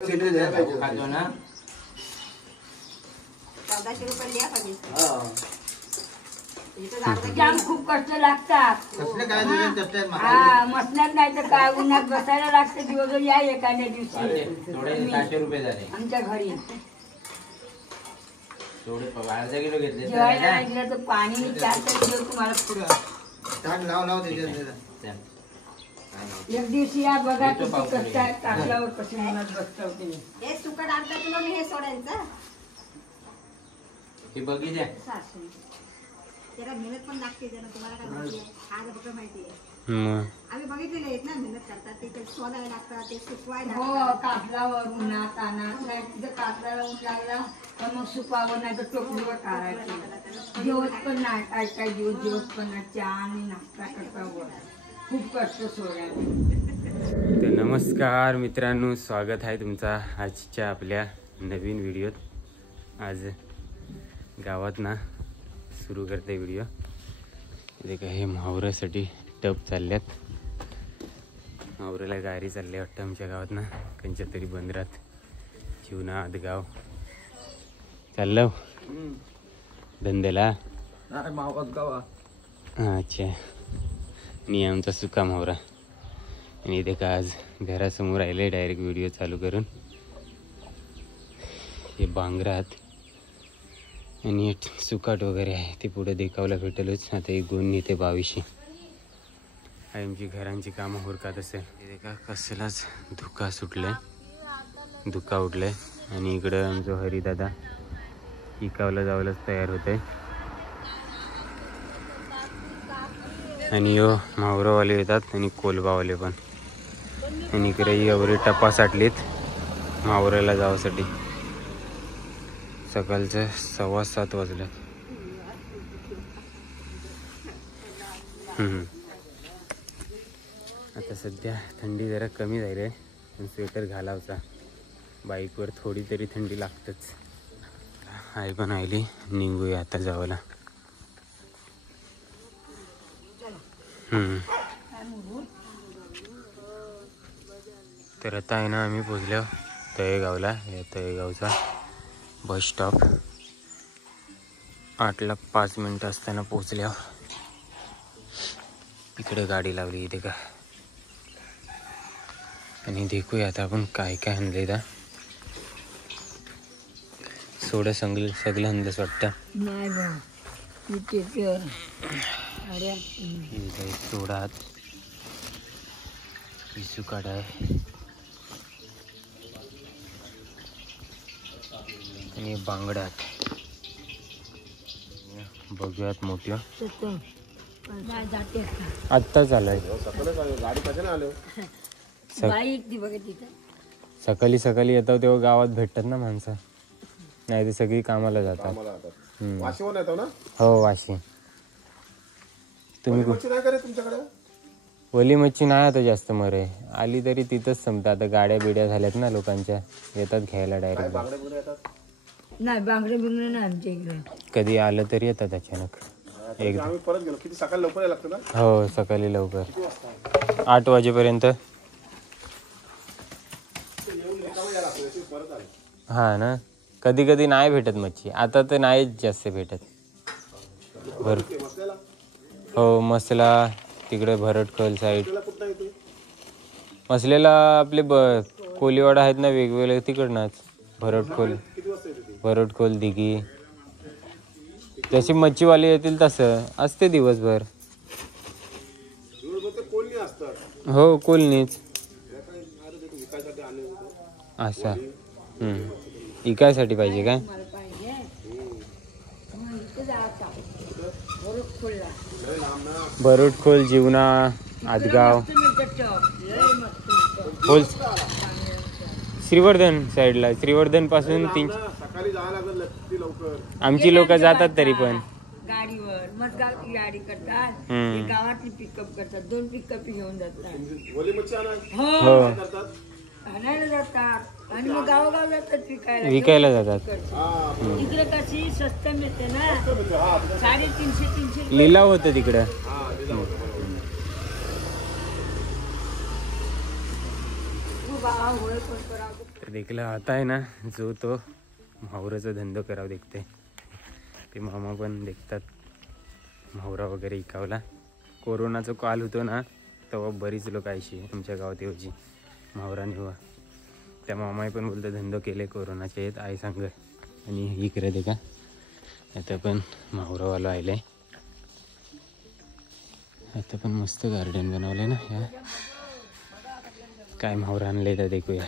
खातो ना 1400 रुपये द्या पाहिजे. जाम खूप कष्ट लागतात. मसल्यात नाही तर काय उन्हात बसायला लागतं दिवस या एखाद्या दिवशी. 400 रुपये झाले आमच्या घरी. थोडे 12 किलो घेतले जेवायला लागलं तर पाणी 4 किलो तुम्हाला पुढं लाव त्याच्यात एक दिवशी या बघा किती कष्ट आहे टाकल्यावर कशी उन्हात बसतो ते. हे सुकट अर्धा किलो मी हे सोडायचं. हे बघी द्या त्याला मेहनत पण लागते जरा. तुम्हाला काय माहिती आहे? आज बघा माहिती आहे. आम्ही बघितलेले आहेत ना मेहनत करतात ते सोडायला लागतात ते सुकवायला हो कापल्यावर उन्हात तानात नाही तिथं कापल्याला ऊन लागला तर मग सुकवावं नाही तर टोपलीवर काढायचं. जेवत पण नाही काय काय दिवस जेवत पण नाही चहा आणि नाश्ता करता खूप कष्ट सोडायला. तर नमस्कार मित्रांनो, स्वागत आहे तुमचा आजच्या आपल्या नवीन व्हिडिओत. आज गावात ना सुरू करते व्हिडिओ. इथे काही म्हावऱ्यासाठी टप चालल्यात. म्हावऱ्याला गाडी चालली वाटतं आमच्या गावात ना कंच्या तरी बंदरात जीवना आदगाव चाललो धंद्याला. अच्छा, आणि आमचा सुका म्हावरा. आणि इथे का आज घरासमोर आले डायरेक्ट व्हिडिओ चालू करून. हे बांगरात आणि सुकाट वगैरे आहे ते पुढे देखावला भेटेलच. आता एक गुण इथे 2200 आहे. आमची घरांची कामं हुरकात असेल. इथे का कसलाच धुका सुटलाय, धुका उठलाय. आणि इकडं आमचं हरिदादा इकावला जावलाच तयार होत आहे. आणि यो म्हावरावाले येतात आणि कोलबावाले पण. आणि इकडे एवढे टप्पा साठलीत म्हावऱ्याला जावासाठी. सकाळचं 7:15 वाजलं. आता सध्या थंडी जरा कमी झाली आहे पण स्वेटर घालावचा. बाईकवर थोडी तरी थंडी लागतच. आई पण आली, निघूया आता जावाला. तर आता आहे ना आम्ही पोचलो तळेगावला. या तळेगावचा बस स्टॉप 8:05 असताना पोचल्यावर इकडे गाडी लावली इथे का. आणि देखूया आता आपण काय काय आणलंय दा. सोडं सगळं आणलंच वाटतं. नाही बा सोडात पिसू काढाय आणि बांगड्यात बघूयात मोठ्या. आत्ता चालाय सकाळी सकाळी येतात तेव्हा गावात भेटतात ना माणसं. नाही ते सगळी कामाला जातात. हो वाशी. तुम्ही वली मच्छी नाही आता जास्त मरे आली तरी तिथंच संपतात. आता गाड्या बिड्या झाल्यात ना लोकांच्या, येतात घ्यायला डायरेक्ट. नाही बांगडे बिंगडे नाही आमच्या इकडे. कधी आलं तरी येतात अचानक. सकाळी लवकर लागतं ना. हो सकाळी लवकर 8 वाजेपर्यंत. हा ना, कधी कधी नाही भेटत मच्छी. आता तर नाहीच जास्त भेटत. हो मसला तिकडे भरटखोल साईड. मसलेला आपले कोलीवाडा आहेत ना वेगवेगळे तिकडनंच. भरटखोल दिघी जशी मच्छीवाले येतील तसं असते दिवसभर. हो कोलनीच असा. इकायसाठी पाहिजे काय. भरटखोल जीवना आदगाव होल श्रीवर्धन साईडला. श्रीवर्धन पासून 3 आमची लोक जातात तरी पण गाडीवर मजगावची गाडी करतात. गावातली पिकअप करतात. 2 पिकअप घेऊन जातात. हो आणायला जातात आणि मग गावोगाव जातात विकायला जातात. तिकडे कशी स्वस्त मिळते ना. 350-300 लिलाव होतं तिकडं. तर देखला आता आहे ना जो तो म्हावराचा धंदो करावं देखते ते मामा पण देखतात म्हावरा वगैरे इकावला. कोरोनाचा काल होतो ना तेव्हा बरीच लोक आयशी तुमच्या गावात येऊची म्हावरा निवा. त्या मामाई पण बोलतं धंदो केले कोरोनाचे आहेत आई सांग. आणि इकडे दे का आता पण म्हावरावाला आले. आता पण मस्त गार्डन बनवलंय ना या. काय म्हावरा आणले तर देखूया.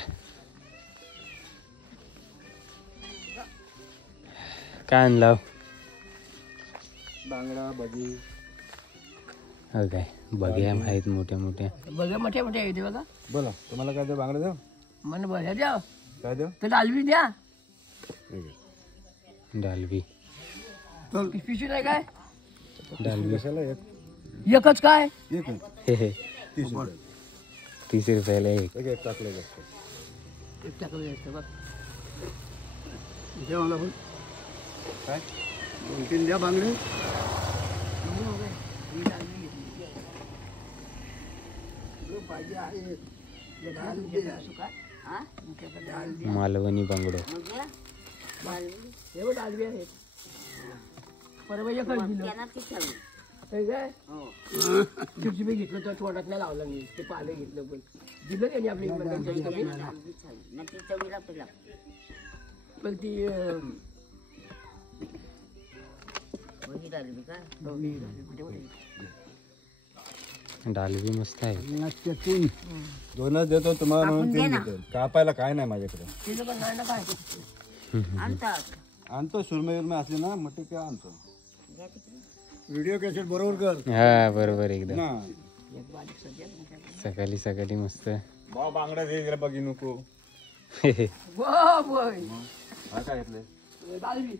काय आणला बांगडा भजी. हो काय बघ्या आहेत मोठ्या मोठ्या. बघा मोठ्या मोठ्या येते बघा. बोला तुम्हाला काय द्या बांगडा द्या मन बघा द्या काय द्या तर डालवी द्या. डालवी पिशवी नाही काय डालवी कशाला एकच काय एक 30 रुपयाला एक. एक टाकलं एक टाकलं जायचं बघ. द्या मला पण काय 2-3 द्या बांगडे. मालवणी बांगडो एवढं डालवी आहेत. परवा एकच दिलं काय चिपचिपी घेतलं तर तोंडात नाही लावलं मी. ते पाले घेतलं पण दिलं त्यांनी आपली पण ती डालवी मस्त आहे. दोनच देतो तुम्हाला म्हणून 3 देतो. कापायला काय नाही माझ्याकडे. तिचं पण नाही ना काय आणतो सुरमई असले ना मटे काय आणतो. व्हिडिओ कॅसेट बरोबर कर. हा बरोबर एकदम ना सकाळी सकाळी मस्त. बांगडा दे बघी नको. हा काय घेतलंय डालवी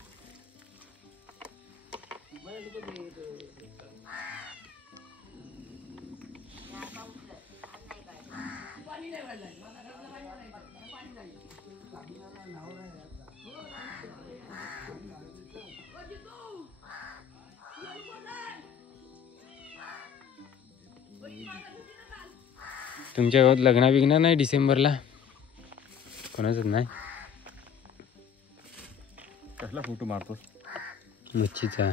तुमच्या गावात लग्न बिग्न नाही डिसेंबरला कोणाचंच नाही. कसला फोटो मारतो मच्छीचा.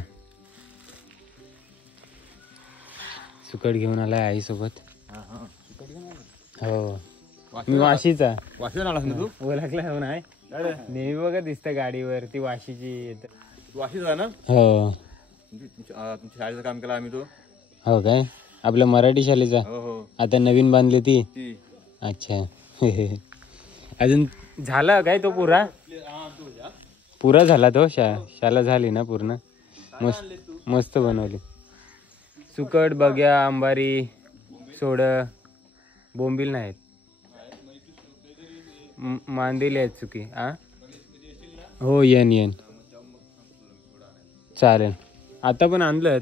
सुकट घेऊन आलाय आई सोबत. हो मी वाशीचा. वाशीला आलास ना तू. ओळखला हो नाही नेहमी बघत दिसतं गाडीवर ती वाशीची येत. वाशीचा ना. हो तुमच्या शाळेचं काम केलं आम्ही. तो हो काय आपल्या मराठी शाळेचा. हो हो आता नवीन बांधली ती. ती अच्छा अजून झाला काय तो पुरा झाला तो. शाला झाली ना पूर्ण. मस्त बनवली. सुकट बग्या अंबारी सोड बोंबील नाहीत. मांदेली आहेत चुकी. हो येन चालेल. आता पण आणलं.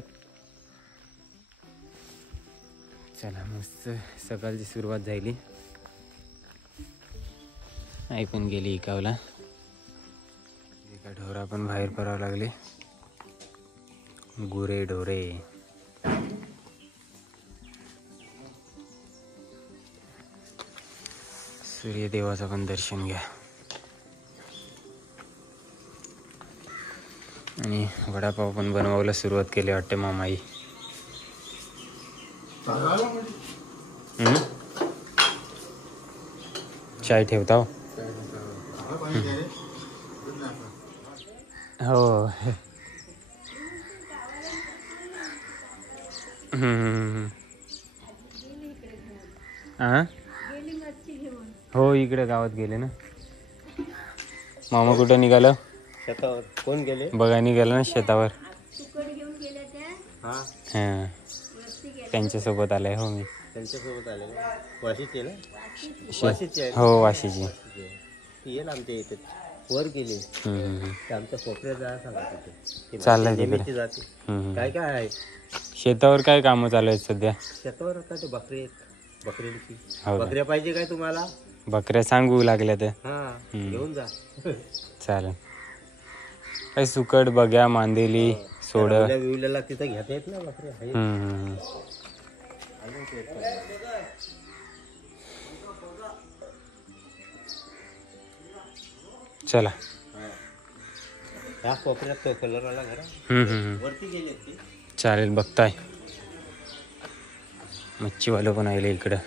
चला मस्त सकाळची सुरुवात झाली. आई पण गेली इकावला. एका ढोरा पण बाहेर पडावं लागले. गुरे ढोरे. सूर्यदेवाचं पण दर्शन घ्या. आणि वडापाव पण बनवायला सुरुवात केली वाटते मामाई. चाय ठेवता हो. हो इकडे गावात गेले ना. मामा कुठं निघालं. शेतावर. कोण गेले बघा निघालं ना शेतावर. हा हां त्यांच्यासोबत आलाय. हो मी त्यांच्यासोबत आले. वाशीचे ना. हो वाशीची. येईल आमच्या इथे वर गेले. ते आमच्या कोपऱ्यात जायला सांगा तिथे. चाललंय तिकडे. जाते. काय काय आहे शेतावर काय कामं चालू आहेत सध्या. शेतावर आता ते बकरी आहेत. बकरीची हो बकऱ्या पाहिजे काय तुम्हाला. बकऱ्या सांगू लागल्या तर. हा घेऊन जा. चालेल. काही सुकट बघ्या मांदेली सोड. विवल्याला तिथं घेता येत ना बकऱ्या. चला. ह्या कोपऱ्यात तो कलरवाला घर वरती गेले ते. चालेल, बघताय. मच्छीवालं पण आले इकडं.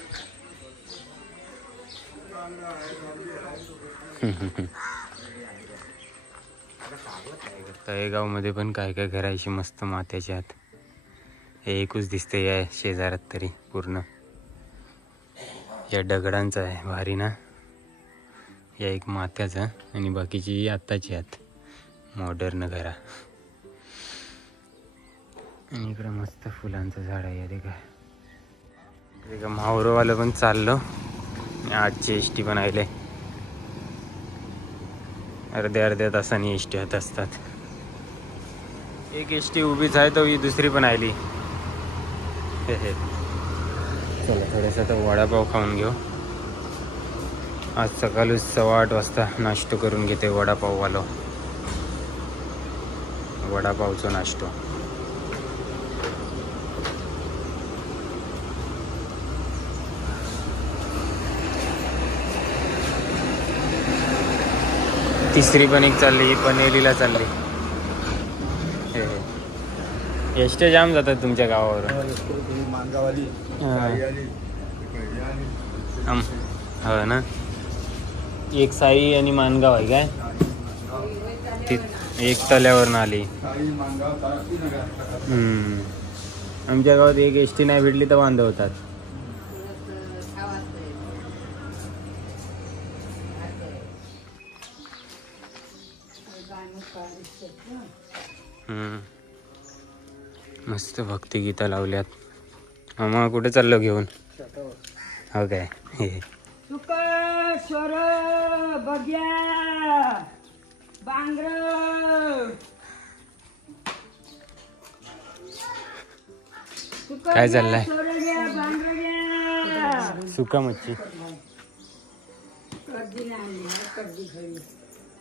तळेगावमध्ये पण काय काय घरायची मस्त मात्याची आत. हे एकच दिसते या शेजारात तरी पूर्ण. या दगडांचं आहे भारी ना. या एक मात्याचा आणि बाकीची आत्ताची आत मॉडर्न घरा. आणि इकडे मस्त फुलांचं झाड आहे. ते का मावरवालं पण चाललो. आजची एस टी पण आले. अर्ध्या तासाने एस टी होत असतात. एक एस टी उभीच आहे तर ही दुसरी पण आली. चला थोडासा तर वडापाव खाऊन घेऊ. आज सकाळीच 8:15 वाजता नाश्तो करून घेते वडापाववालो. वडापावचा नाश्तो. तिसरी पण एक चालली, पनेरीला चालली. एसटे जाम जातात तुमच्या गावावर. हो ना. एक साई आणि मानगाव आहे काय. एक तल्यावरून आली. आमच्या गावात एक एसटी नाही भेटली तर वांदे होतात. मस्त भक्तिगीता लावल्यात. मामा कुठे चाललो घेऊन. हो काय. सुकेश्वर बघ्या बांगर काय चाललंय. सुका मच्छी.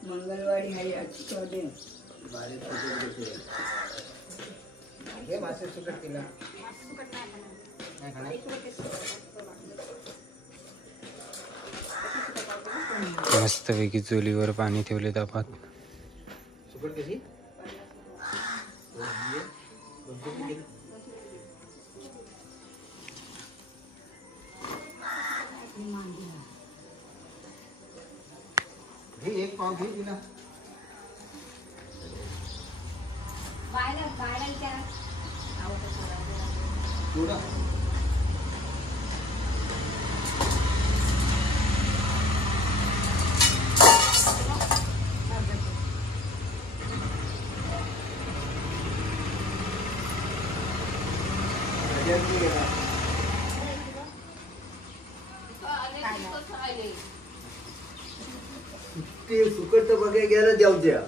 मंगळवारी आहे आजची कधी. मस्त पैकी चुलीवर पाणी ठेवले तापात. एक पाव घे दिला. ते सुकट तर बघायला गेलं द्याव द्या.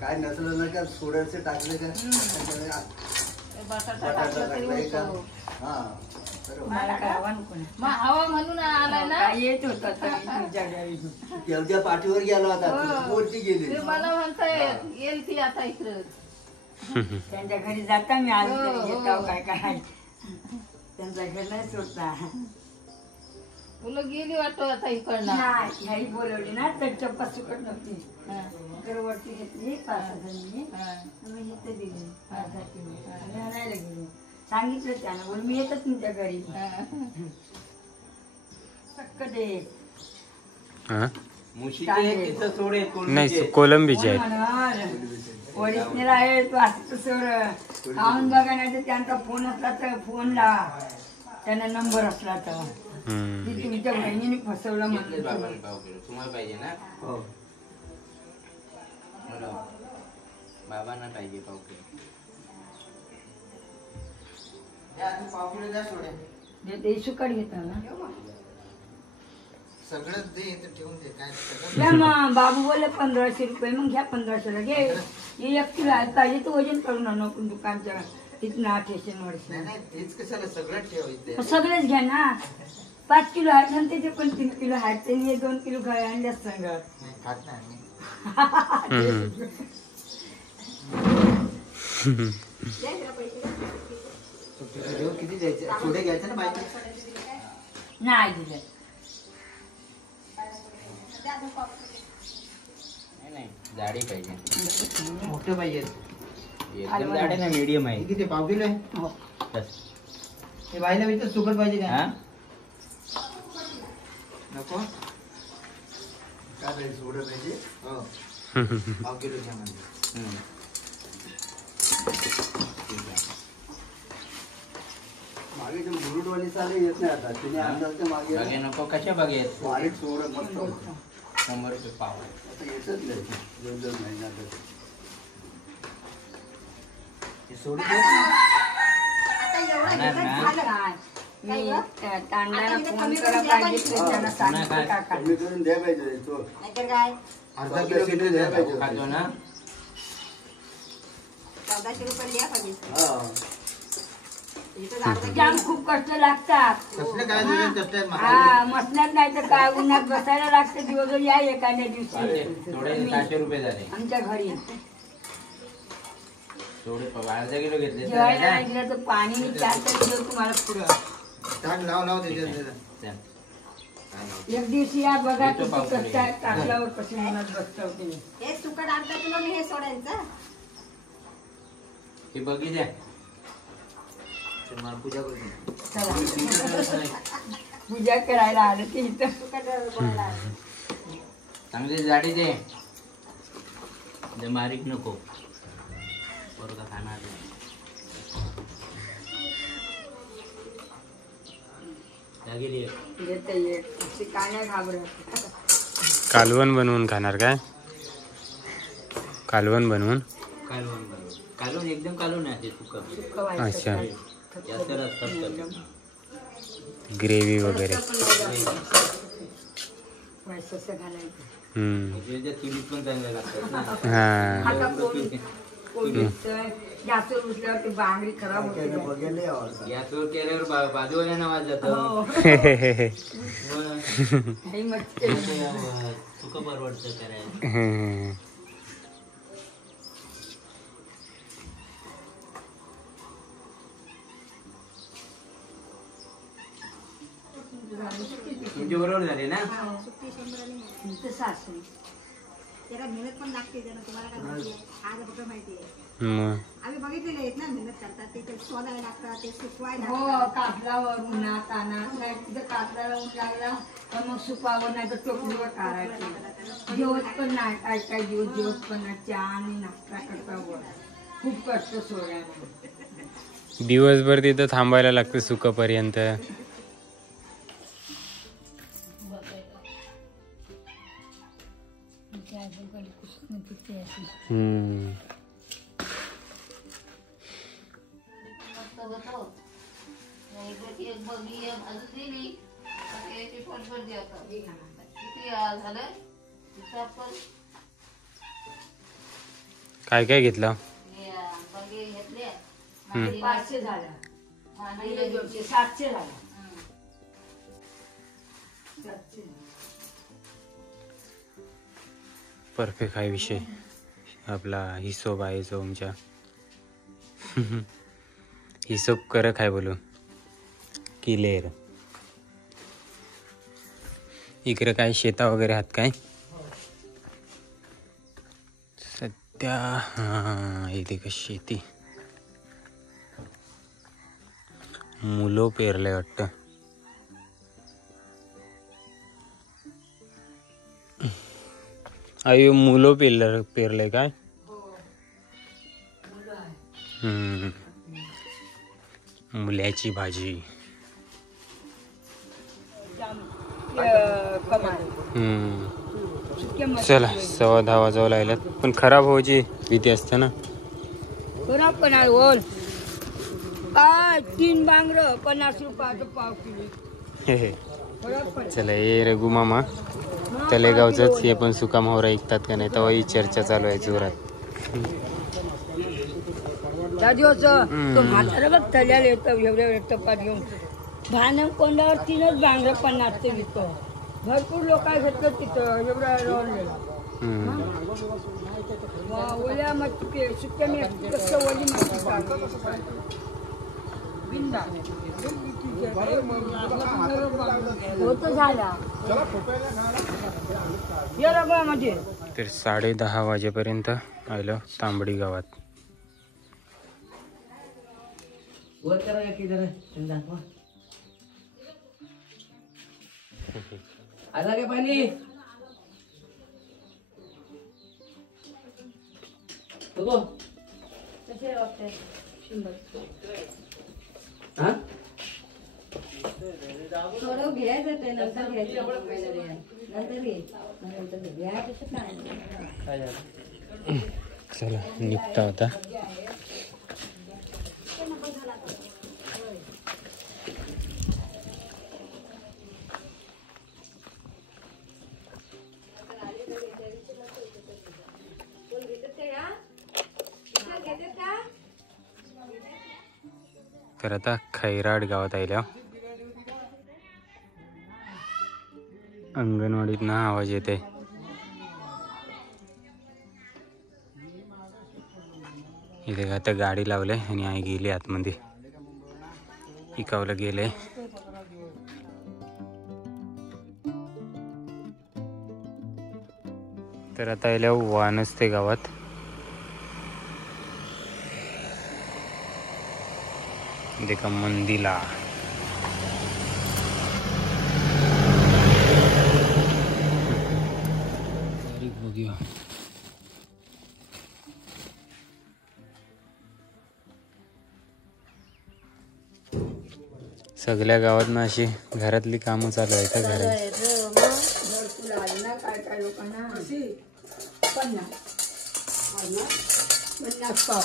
काय नसलं ना का सोड्याचे टाकले का बटाटा टाकलाय का. हा हवा म्हणून आलाय ना. येत होता तेवढ्या पाठीवर गेला होता. वरती गेली. मला म्हणता येईल ती आता इकडं. त्यांच्या घरी जाता मी आज काय काय त्यांच्या घर नाही सोडता. मुलं गेली वाटतं आता इकडनं. नाही ह्याही बोलवली ना तर चप्पा सुकट नव्हती. वरती घेतली 5 जणांनी. इथे दिली 5 किलो. राहायला गेली. सांगितलं त्यानं बोल मी येतच तुमच्या घरी. नाही कोलंबीचे आहेत. ओरिजिनल आहे तू असं सर खाऊन बघा. नाही तर त्यांचा फोन असला तर फोन लावा. त्यांना नंबर असला तर. तुमच्या बहिणीने फसवलं म्हटलं. तुम्हाला पाहिजे ना. बाबांना पाहिजे पाव किलो. पाव किलो द्या सोडे. ते सुकट घेता ना सगळंच दे ठेवून दे. घ्या मग. बाबू बोलले 1500 रुपये. मग घ्या 1500ला घे. हे 1 किलो आहे पाहिजे तर वजन करून आणू आपण दुकानच्या तिथनं स्टेशनवर. तेच कशाला सगळं ठेवायचं. सगळेच घ्या ना. 5 किलो हाट म्हणते ते पण 3 किलो हाट ते 2 किलो गळ्या आणल्या संगत नाही, खात नाही आम्ही. सुट्टीचं देऊ, किती द्यायचे थोडे घ्यायचे ना बायका. नाही दिलं. नाही जाडी पाहिजे, मोठे पाहिजे. एकदम जाडे ना मीडियम आहे. हे किती पाव किलो आहे? हो. बस. हे बाईला विचार सुकट पाहिजे का? हा? नको काय पाहिजे? सोडं पाहिजे. हो पाव किलो घ्या म्हणजे. ठीक आहे. मागे ते मुरुडवाली चाले येत नाही आता तिने अंदाजच्या मागे बागे नको, कशा बागे आहेत? वाईट सोडं मस्त होतं. 100 रुपये पाव आहे. आता येतच नाही 2-2 महिन्यात. हे सोडून द्या. खाणार ना. मी तांदळाला फोन करा पाहिजे तर त्यांना सांगते काका. कमी करून द्या पाहिजे तो. अर्धा किलो किलो द्या पाहिजे. खातो ना. 1400 रुपये द्या पाहिजे. हा जाम खूप कष्ट लागतात. कसले काय दिले तसले मसाले. हा मसण्यात नाही तर काय उन्हात बसायला लागतं दिवसभर या एखाद्या थोडे दिवशी 700 रुपये झाले. आमच्या घरी थोडे अर्धा किलो घेतले. जेवायला नाही दिलं तर पाणी 4 किलो तुम्हाला पुरं. टाक लाव त्याच्यात. चल. एक दिवशी या बघा येतो किती पावसाळी. कष्ट आहे टाकल्यावर कशी मनात बसतं तुम्ही. हे सुकट अर्धा किलो आणि हे सोडायचं. हे बघी द्या. तुम्हाला पूजा करू. चला पूजा करायला आलं ते इथं सुकट बोलायला. चांगली जाडी दे. बारीक नको. बरोबर खाणार. येते एक अशी काय नाही घाबरत. कालवण बनवून खाणार काय? कालवण बनवून कालवण एकदम कालवण आहे सुकं. सुक्क व्हायचं. अच्छा. जास्त रस्ता ग्रेव्ही वगैरे. व्हायचं असं घालायचं. चुलीत पण चांगल्या लागतात ना. हा आता कोण गॅसवर उठल्यावर ते बांगडी खराब होते. बघायला आवडतं. गॅसवर केल्यावर बाजूवाल्यानं आवाज जातो. हो. हे मच्छी सुकं परवडतं करायला. तुमच्या बरोबर झाले ना. सुट्टी 100 आणि मिळाली. इथं सासू त्याला मेहनत पण लागते त्यानं. तुम्हाला काय माहिती आहे? आज फक्त माहिती आहे. मग आम्ही बघितलेले आहेत ना मेहनत करतात. ते सोलायला लागतात, ते सुकवायला हो लागतात. कापडावर उन्हात तानात नाही तिथं कापडाला ऊन लागला तर मग सुपावर नाही तर टोपलीवर काढायचं. जेवत पण नाही काय काय दिवस जेवत पण नाही. चहा आणि नाश्ता करता वर खूप कष्ट सोडायला. दिवसभर तिथं थांबायला लागतं सुकापर्यंत. काय काय घेतलं? 500 झाला. 700 झाला. 700. परफेक्ट आहे विषय आपला. हिशोब आहे जो आमच्या. हिशोब कर काय बोलू क्लिअर. इकडे काय शेता वगैरे आहात काय सध्या? हा इथे का शेती. मुलं पेरले वाटतं. अयो मुलं पेरलंय काय? मुल्याची भाजी. चला 10:15 वाजावं लागल्यात. पण खराब व्हायची भीती असते ना. खराब पण आहे बोल. काय 3 बांगर 50 रुपयाचं पाव किलो. खराब पण चला ये रघु मामा तलेगावच हे पण सुका मावरा ऐकतात का नाही तेव्हा ही चर्चा चालू आहे जोरात. त्या दिवस तो म्हातारा बघ तल्याला येतं एवढ्या तपात घेऊन भानं कोंडावर 3च बांगडं 50 विकतो. भरपूर लोक घेतलं तिथं एवढा रोडलेला. ओल्या मच्छी सुक्या मी कसं ओली मच्छी होत झाला मध्ये. तर 10:30 वाजेपर्यंत आलो तांबडी गावात. वर करा की जरा दाखवा. आला का पाणी? बघू हा थोडं घ्यायचं ते नंतर घ्यायचं नंतर घ्यायचं काय. चला निघता होता. तर आता खैराड गावात आल्या. अंगणवाडीत ना आवाज येते. इथे आता गाडी लावले आणि आई गेली आतमध्ये. इकावलं गेले. तर आता आल्या वानस्ते गावात. देखा मंदिला बघूया. सगळ्या गावात ना अशी घरातली कामं चालू आहेत. घरात भरपूर आली ना काय काय लोकांना 50 पाव.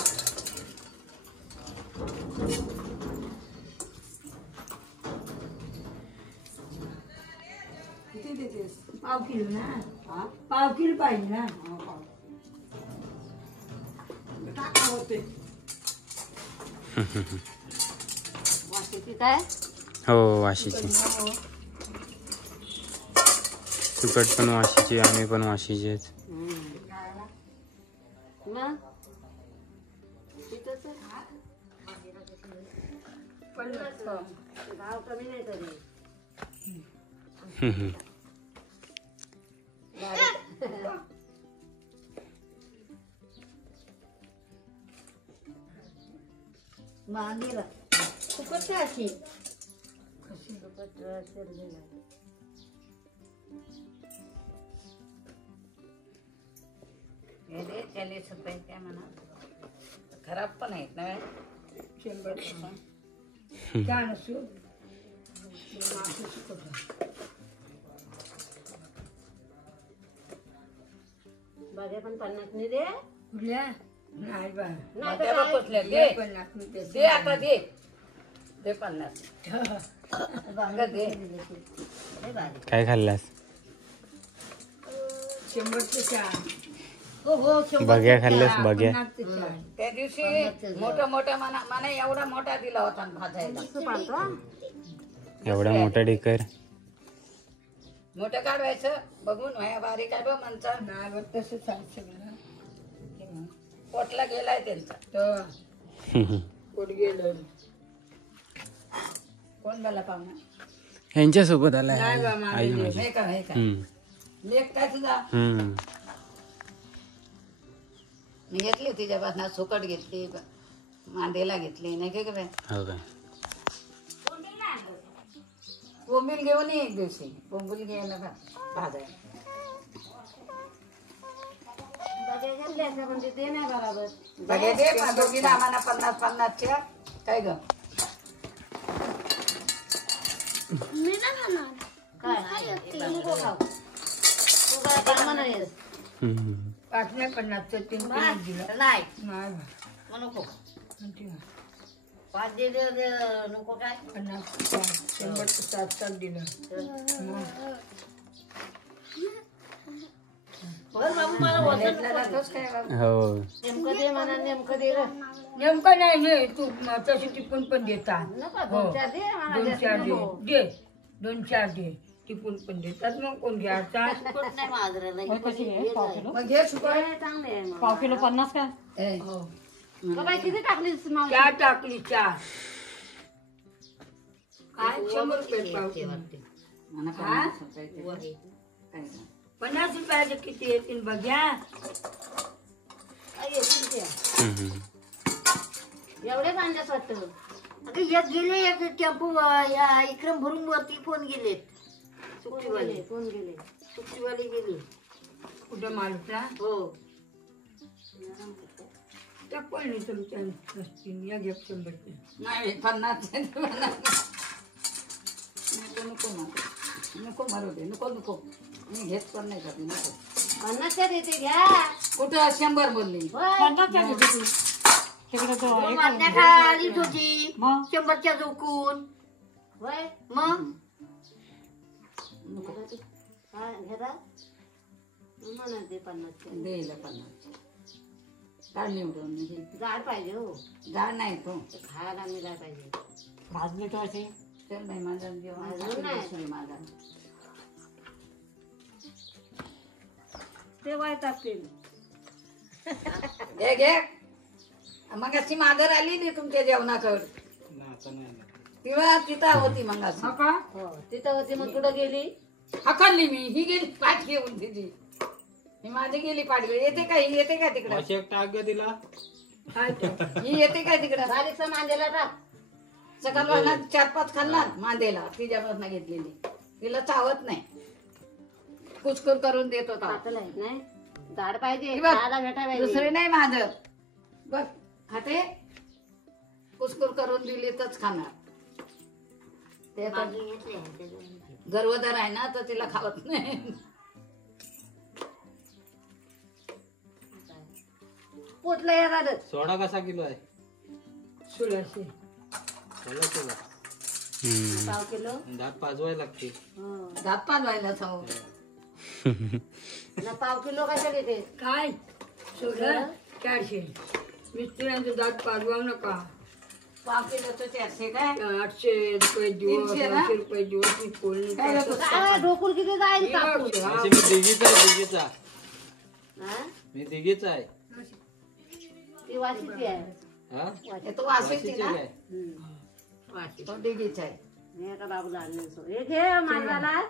पाव किलो ना पाव किलो पाहिजे ना. काय हो वाशीची. तिकट पण वाशीची, आम्ही पण वाशीचेच. भाव कमी नाही तरी. मांगीला खूपच अशी ₹40 काय म्हणा. खराब पण आहेत ना 100% छान असू. बागे पण 50 नाही दे. कुठल्या नाही बा दे 50 दे आता दे 50 दे. काय खाल्लास? 100चे 4. हो हो बघ्या खाल्लास? बघ्या 50चे 4. त्या दिवशी मोठा मला एवढा मोठा दिला होता भाजायला. एवढा मोठा डेकर मोठं काढवायचं बघून व्हाया बारीक आहे बघ म्हणतात. नाही बघ तसंच आहे सगळं. पोटला गेलाय त्यांचा. तर पोट गेलं. कोण गेला पाहुणा? यांच्यासोबत आलाय नाही बा माझं आई नाही. माझी. हे का लेख काय तुझा? मी घेतली होती जेव्हा सुकट घेतली मांदेला घेतली नाही का काय. हो काय बोंबील घेऊन ये एक दिवशी. बोंबील घ्यायला भाजायला म्हणजे ते नाही बरोबर. बघे दे दोघीला आम्हाला 50-50च्या काय ग पाच नाही 50चं 3 दिलं. नाही नाही बा नको 5 दे नको काय 50 100 7 दिलं. जातोच काय बाबा? हो नेमकं दे म्हणा, नेमकं दे ग. नेमकं नाही हे तू तशी टिपून पण देतात नको, हो. 2-4 दे मला, 2-4 जास्त दे नको. दे 2-4 दे टिपून पण देतात मग कोण घ्यायचा कुठं नाही माजरायला. मग घे सुकट चांगले आहे मग. पाव किलो 50 का ए, का बाई, किती टाकलीस मावशी? 4 टाकली 4 काय 100 रुपये पाव किलो. मला हा? 50 रुपये दे. काय गं? 50 रुपयाचे किती येतील बघ्या काय येतील ते? एवढे कांद्याच वाटतं. अगं एक गेले एक टेम्पो या इक्रम भरून वरती फोन गेलेत सुट्टीवाले कोण गेले? सुट्टीवाले गेले कुठं मालूचा हो त्या पण तुमच्या नसतील या घे 100 नाही 50 नको नको मारू, नको मारू दे, नको मी घेत पण नाही का नको. 50च्या देते घ्या. कुठं 100 बोलली? आलीच होती 100च्या झोकून होय. मग नको. काय घेता? मला दे 50च्या. देईल 50च्या. काढ निवडून. जाड पाहिजे हो. जाड नाही तो खायला मी जाड पाहिजे. भाजले तो असे चल बाई, माझा जेवण नाही माझा. ते वाय टाकतील. घे मग अशी मादर आली नाही तुमच्या जेवणाकडे. तिथं होती मग अशी. हा का हो, तिथं होती. मग कुठं गेली? हकलली मी ही गेली पाठ घेऊन तिची. ही माझी गेली पाठ घेऊन. येते का ही? येते का तिकडं? टाक ग तिला. काय ते? ही येते का तिकडं? बारीकचा मांदेला टाक. सकाळ वाजता 4-5 खाल्ला मांदेला तिच्यापासून घेतलेली. तिला चावत नाही. कुचकुर करून देत होता. नाही झाड पाहिजे ही बघ, खायला भेटायला दुसरे नाही माझं. बघ खाते. कुचकुर करून दिली तरच खाणार. ते तर गर्भधर आहे ना तर तिला खावत नाही. पोटला येणार. सोडा कसा किलो आहे? 1600 पाव किलो. दात पाजवायला लागते. दात पाजवायला सांगू. पाव किलो कशा देते? काय 400 मिस्त्र्यांचं दात पाजवाव नका. पाव किलोचं 400 काय? 800 रुपये दिवस 300 ना? 900 रुपये दिवस मी कोल्ड काय ढोकून किती जाईल टाकून? मी दिघीचा आहे, दिघीचा. हा? मी दिघीचा आहे. ती वाशीची आहे. हा? तो वाशीची वाशीची ना? आहे. तो डिगीचा आहे. हे का बाबूला आणलं असं. हे घे माझ्याला.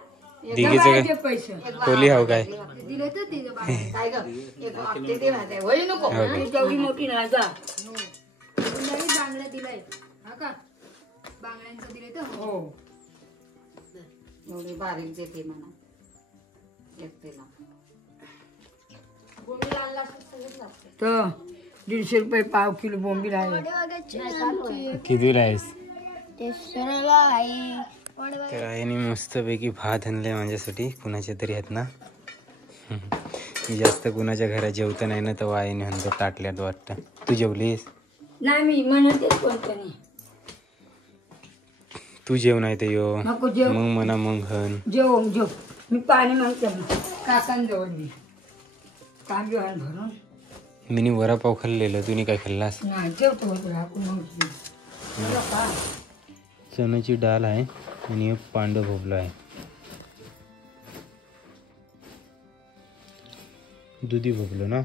दिघीचे पैसे कोली हाव काय? दिले तर तिथे काय ग? एक वाटते ते माहिती आहे. होई नको. ती तेवढी मोठी नाही जा बांगड्या दिलाय हा का बांगड्यांचं दिलंय तर हो एवढी बारीक देते म्हणा. एकटीला. बोंबील आणला असं सगळंच लागतं. तर 150 रुपये पाव किलो बोंबील आहे किती राहीस? तर आईने मस्तपैकी भात आणले माझ्यासाठी. कुणाच्या तरी आहेत ना. मी जास्त कुणाच्या घरात जेवता नाही ना तेव्हा आईने म्हणतो ताटल्यात वाटतं. तू जेवलीस? नाही मी म्हणते कोणतरी तू जेव नाही ते यो नको जेव मग म्हणा मग हन. जेव मी पाणी मागते काकांजवळ मी काम जेवण भरून मी वडापाव खाल्लेलं. तुम्ही काय खाल्लास? नाही जेवतो होतो आपण मग चण्याची डाळ आहे आणि एक पांढरं भोपळा आहे. दुधी भोपळं ना.